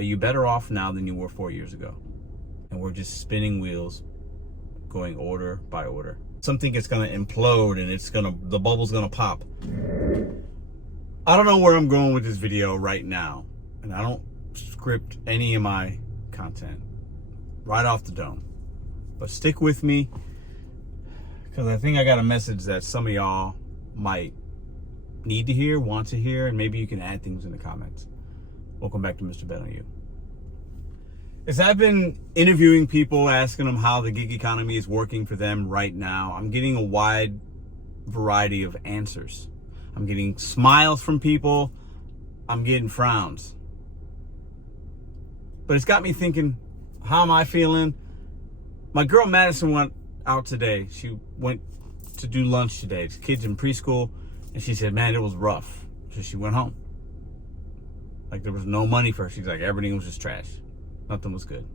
Are you better off now than you were 4 years ago? And we're just spinning wheels, going order by order. Something is going to implode and the bubble's going to pop. I don't know where I'm going with this video right now. And I don't script any of my content right off the dome. But stick with me, because I think I got a message that some of y'all might need to hear, want to hear, and maybe you can add things in the comments. Welcome back to Mr.BetonYou. As I've been interviewing people, asking them how the gig economy is working for them right now, I'm getting a wide variety of answers. I'm getting smiles from people. I'm getting frowns. But it's got me thinking, how am I feeling? My girl Madison went out today. She went to do lunch today. It's kids in preschool. And she said, man, it was rough. So she went home. Like, there was no money for her. She's like, everything was just trash. Nothing was good.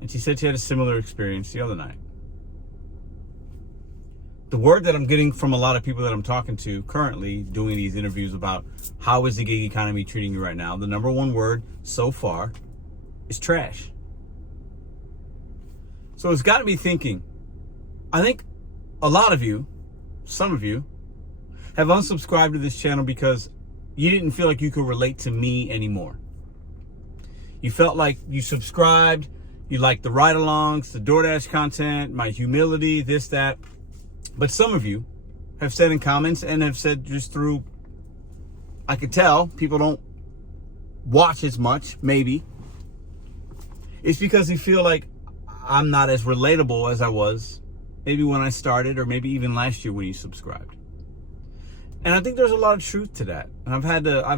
And she said she had a similar experience the other night. The word that I'm getting from a lot of people that I'm talking to currently doing these interviews about how is the gig economy treating you right now, the number one word so far is trash. So it's got me thinking, I think a lot of you, some of you, have unsubscribed to this channel because you didn't feel like you could relate to me anymore. You felt like you subscribed, you liked the ride-alongs, the DoorDash content, my humility, this, that. But some of you have said in comments and have said just through, I could tell people don't watch as much, maybe. It's because they feel like I'm not as relatable as I was maybe when I started, or maybe even last year when you subscribed. And I think there's a lot of truth to that. And I've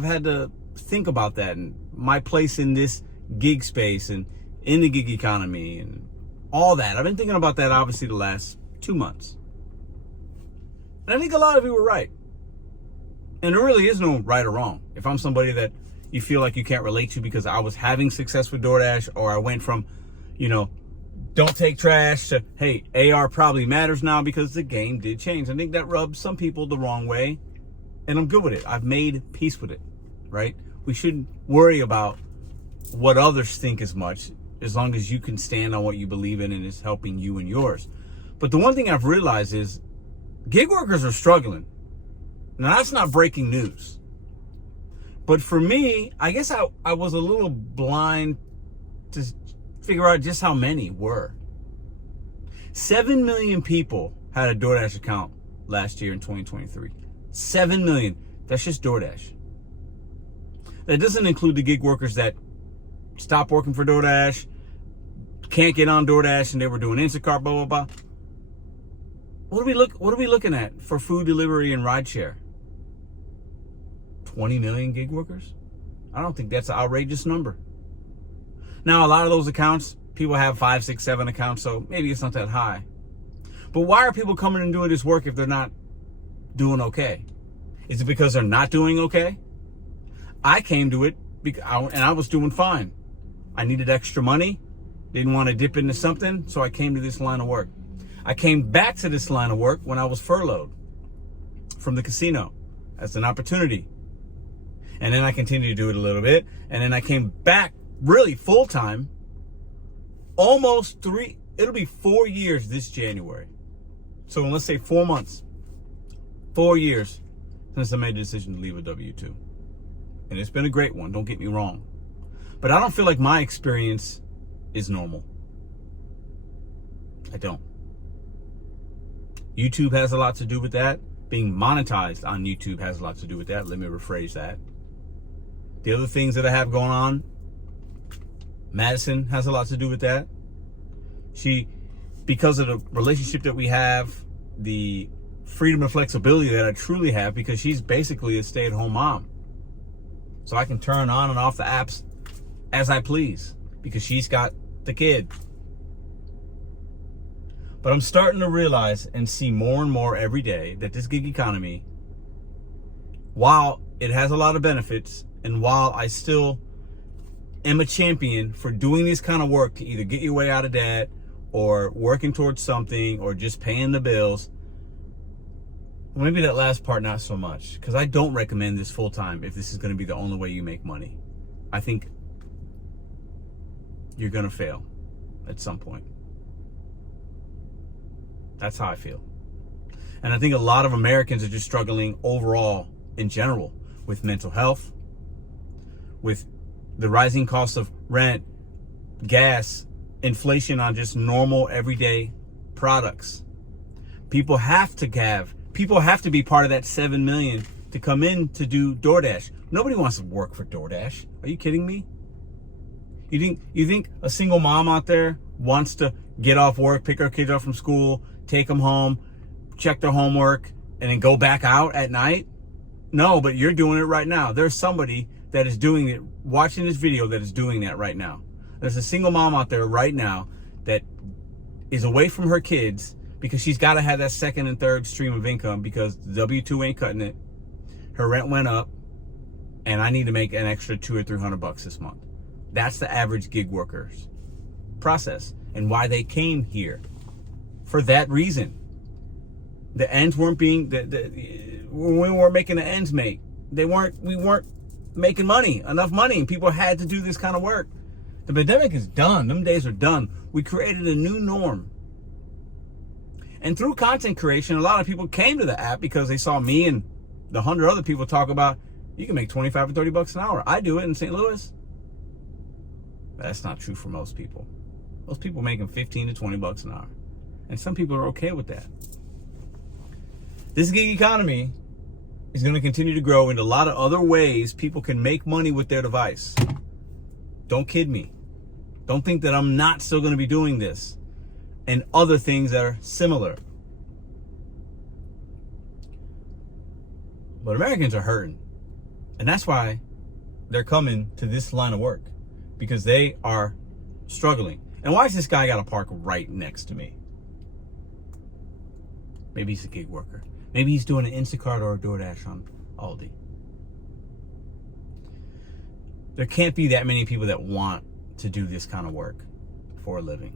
had to think about that and my place in this gig space and in the gig economy and all that. I've been thinking about that obviously the last 2 months. And I think a lot of you were right. And there really is no right or wrong. If I'm somebody that you feel like you can't relate to because I was having success with DoorDash, or I went from, don't take trash to, hey, AR probably matters now because the game did change. I think that rubs some people the wrong way. And I'm good with it. I've made peace with it, right? We shouldn't worry about what others think as much, as long as you can stand on what you believe in and it's helping you and yours. But the one thing I've realized is gig workers are struggling. Now, that's not breaking news. But for me, I guess I was a little blind to figure out just how many were. 7 million people had a DoorDash account last year in 2023. 7 million. That's just DoorDash. That doesn't include the gig workers that stopped working for DoorDash, can't get on DoorDash, and they were doing Instacart, blah, blah, blah. What are we looking at for food delivery and rideshare? 20 million gig workers? I don't think that's an outrageous number. Now, a lot of those accounts, people have 5, 6, 7 accounts, so maybe it's not that high. But why are people coming and doing this work if they're not doing okay? Is it because they're not doing okay? I came to it and I was doing fine. I needed extra money, didn't want to dip into something, so I came to this line of work. I came back to this line of work when I was furloughed from the casino as an opportunity. And then I continued to do it a little bit. And then I came back really full time, it'll be 4 years this January. So let's say 4 months, 4 years since I made the decision to leave a W-2. And it's been a great one, don't get me wrong. But I don't feel like my experience is normal. I don't. YouTube has a lot to do with that. Being monetized on YouTube has a lot to do with that. Let me rephrase that. The other things that I have going on, Madison has a lot to do with that. Because of the relationship that we have, the freedom and flexibility that I truly have, because she's basically a stay-at-home mom. So I can turn on and off the apps as I please because she's got the kid. But I'm starting to realize and see more and more every day that this gig economy, while it has a lot of benefits, and while I still am a champion for doing this kind of work to either get your way out of debt or working towards something or just paying the bills, well, maybe that last part not so much, because I don't recommend this full time if this is going to be the only way you make money. I think you're going to fail at some point. That's how I feel. And I think a lot of Americans are just struggling overall in general with mental health, with the rising cost of rent, gas, inflation on just normal everyday products. People have to be part of that 7 million to come in to do DoorDash. Nobody wants to work for DoorDash. Are you kidding me? You think a single mom out there wants to get off work, pick her kids up from school, take them home, check their homework, and then go back out at night? No, but you're doing it right now. There's somebody that is doing it, watching this video, that is doing that right now. There's a single mom out there right now that is away from her kids because she's got to have that second and third stream of income because the W-2 ain't cutting it. Her rent went up, and I need to make an extra $200 or $300 this month. That's the average gig worker's process and why they came here. For that reason. The ends weren't being, we weren't making the ends meet. We weren't making money, enough money, and people had to do this kind of work. The pandemic is done. Them days are done. We created a new norm. And through content creation, a lot of people came to the app because they saw me and the 100 other people talk about, you can make $25 or $30 an hour. I do it in St. Louis. That's not true for most people. Most people making $15 to $20 an hour. And some people are okay with that. This gig economy is going to continue to grow in a lot of other ways people can make money with their device. Don't kid me. Don't think that I'm not still going to be doing this and other things that are similar. But Americans are hurting. And that's why they're coming to this line of work, because they are struggling. And why is this guy got to park right next to me? Maybe he's a gig worker. Maybe he's doing an Instacart or a DoorDash on Aldi. There can't be that many people that want to do this kind of work for a living.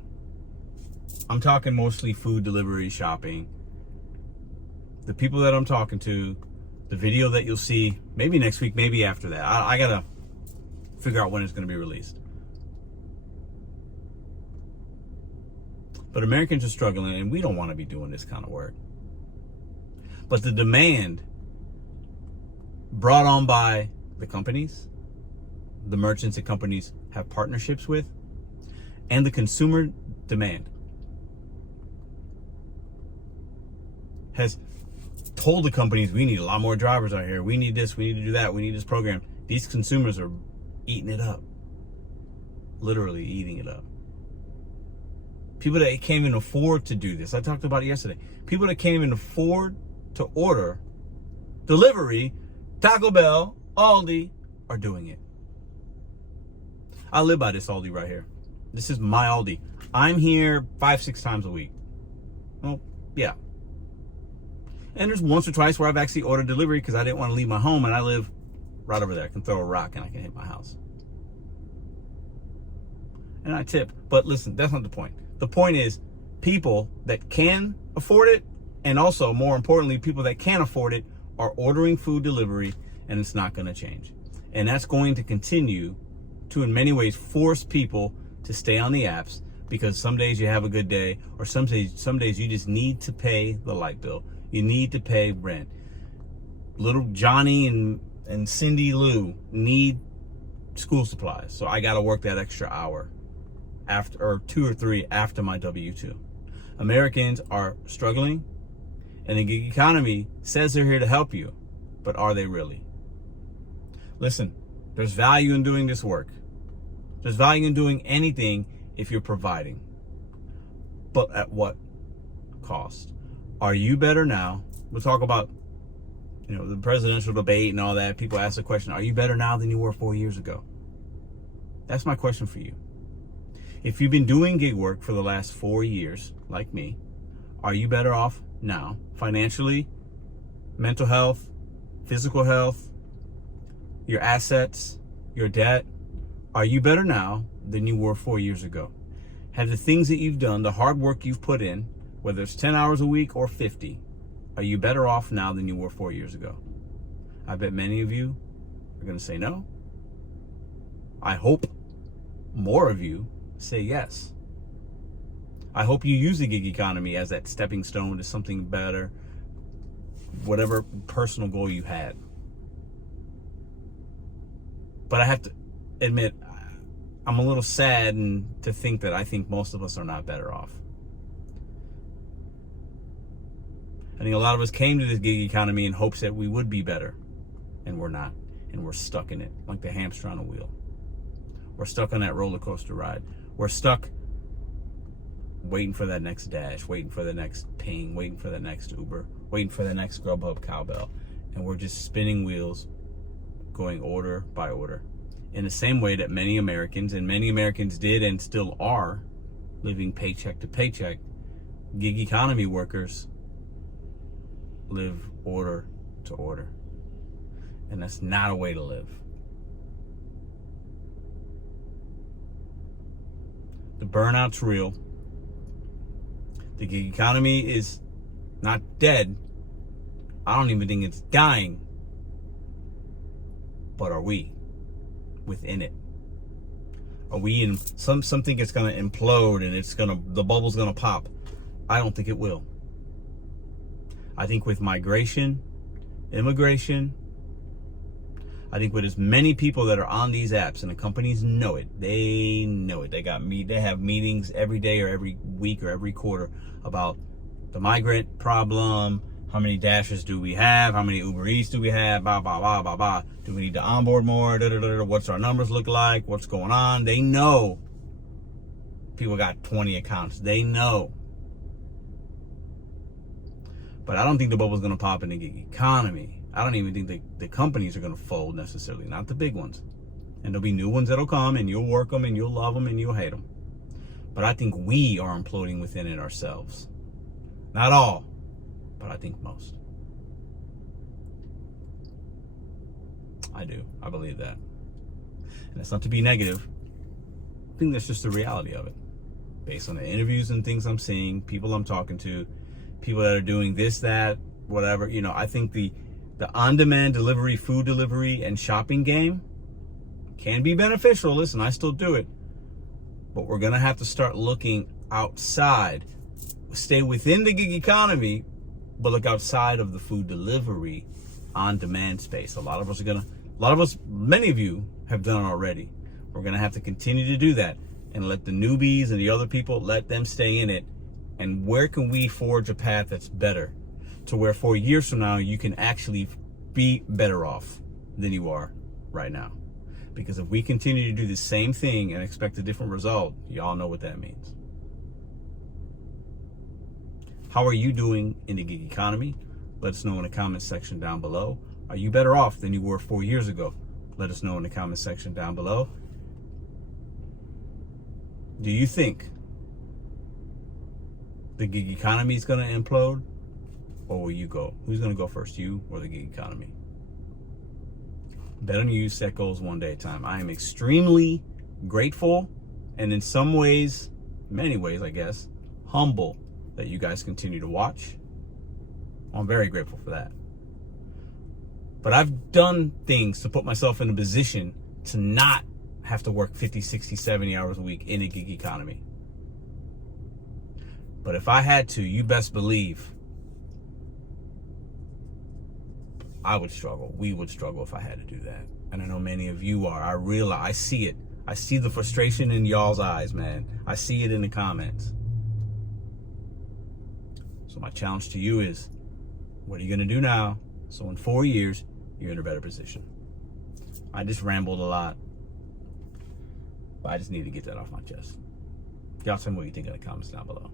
I'm talking mostly food delivery, shopping. The people that I'm talking to, the video that you'll see, maybe next week, maybe after that. I got to figure out when it's going to be released. But Americans are struggling, and we don't want to be doing this kind of work. But the demand brought on by the companies, the merchants that companies have partnerships with, and the consumer demand has told the companies, we need a lot more drivers out here. We need this, we need to do that, we need this program. These consumers are eating it up. Literally eating it up. People that can't even afford to do this. I talked about it yesterday. People that can't even afford to order delivery, Taco Bell, Aldi, are doing it. I live by this Aldi right here. This is my Aldi. I'm here 5-6 times a week. Well, yeah. And there's once or twice where I've actually ordered delivery because I didn't want to leave my home, and I live right over there. I can throw a rock and I can hit my house. And I tip. But listen, that's not the point. The point is people that can afford it, and also, more importantly, people that can't afford it are ordering food delivery, and it's not going to change. And that's going to continue to, in many ways, force people to stay on the apps, because some days you have a good day, or some days you just need to pay the light bill. You need to pay rent. Little Johnny and Cindy Lou need school supplies, so I got to work that extra hour after, or 2 or 3 after my W-2. Americans are struggling, and the gig economy says they're here to help you, but are they really? Listen, there's value in doing this work. There's value in doing anything if you're providing. But at what cost? Are you better now? We'll talk about, the presidential debate and all that. People ask the question, are you better now than you were 4 years ago? That's my question for you. If you've been doing gig work for the last 4 years, like me, are you better off now? Financially, mental health, physical health, your assets, your debt. Are you better now than you were 4 years ago? Have the things that you've done, the hard work you've put in, whether it's 10 hours a week or 50, are you better off now than you were 4 years ago? I bet many of you are going to say no. I hope more of you say yes. I hope you use the gig economy as that stepping stone to something better, whatever personal goal you had. But I have to admit, I'm a little sad to think that I think most of us are not better off. I think a lot of us came to this gig economy in hopes that we would be better, and we're not. And we're stuck in it, like the hamster on a wheel. We're stuck on that roller coaster ride. We're stuck waiting for that next Dash, waiting for the next ping, waiting for the next Uber, waiting for the next Grubhub cowbell. And we're just spinning wheels, going order by order. In the same way that many Americans did and still are, living paycheck to paycheck, gig economy workers live order to order. And that's not a way to live. The burnout's real. The gig economy is not dead. I don't even think it's dying. But are we within it? Are we in something that's going to implode and the bubble's going to pop? I don't think it will. I think with migration, immigration, I think with as many people that are on these apps, and the companies know it, they know it. They have meetings every day or every week or every quarter about the migrant problem. How many dashes do we have? How many Uber Eats do we have? Blah, blah, blah, blah, blah. Do we need to onboard more? Da, da, da, da. What's our numbers look like? What's going on? They know people got 20 accounts. They know. But I don't think the bubble's going to pop in the gig economy. I don't even think the companies are going to fold necessarily, not the big ones. And there'll be new ones that'll come, and you'll work them, and you'll love them, and you'll hate them. But I think we are imploding within it ourselves. Not all, but I think most. I do. I believe that. And it's not to be negative. I think that's just the reality of it. Based on the interviews and things I'm seeing, people I'm talking to, people that are doing this, that, whatever. I think the on-demand delivery, food delivery, and shopping game can be beneficial. Listen, I still do it. But we're going to have to start looking outside. Stay within the gig economy, but look outside of the food delivery on-demand space. Many of you have done it already. We're going to have to continue to do that and let the newbies and the other people, let them stay in it. And where can we forge a path that's better? To where 4 years from now, you can actually be better off than you are right now. Because if we continue to do the same thing and expect a different result, y'all know what that means. How are you doing in the gig economy? Let us know in the comments section down below. Are you better off than you were 4 years ago? Let us know in the comments section down below. Do you think the gig economy is going to implode? Or will you go? Who's going to go first, you or the gig economy? Bet on you, set goals one day at a time. I am extremely grateful and in some ways, many ways, I guess, humble that you guys continue to watch. I'm very grateful for that. But I've done things to put myself in a position to not have to work 50, 60, 70 hours a week in a gig economy. But if I had to, you best believe I would struggle. We would struggle if I had to do that. And I know many of you are. I realize, I see it. I see the frustration in y'all's eyes, man. I see it in the comments. So my challenge to you is, what are you going to do now? So in 4 years, you're in a better position. I just rambled a lot. But I just need to get that off my chest. Y'all tell me what you think in the comments down below.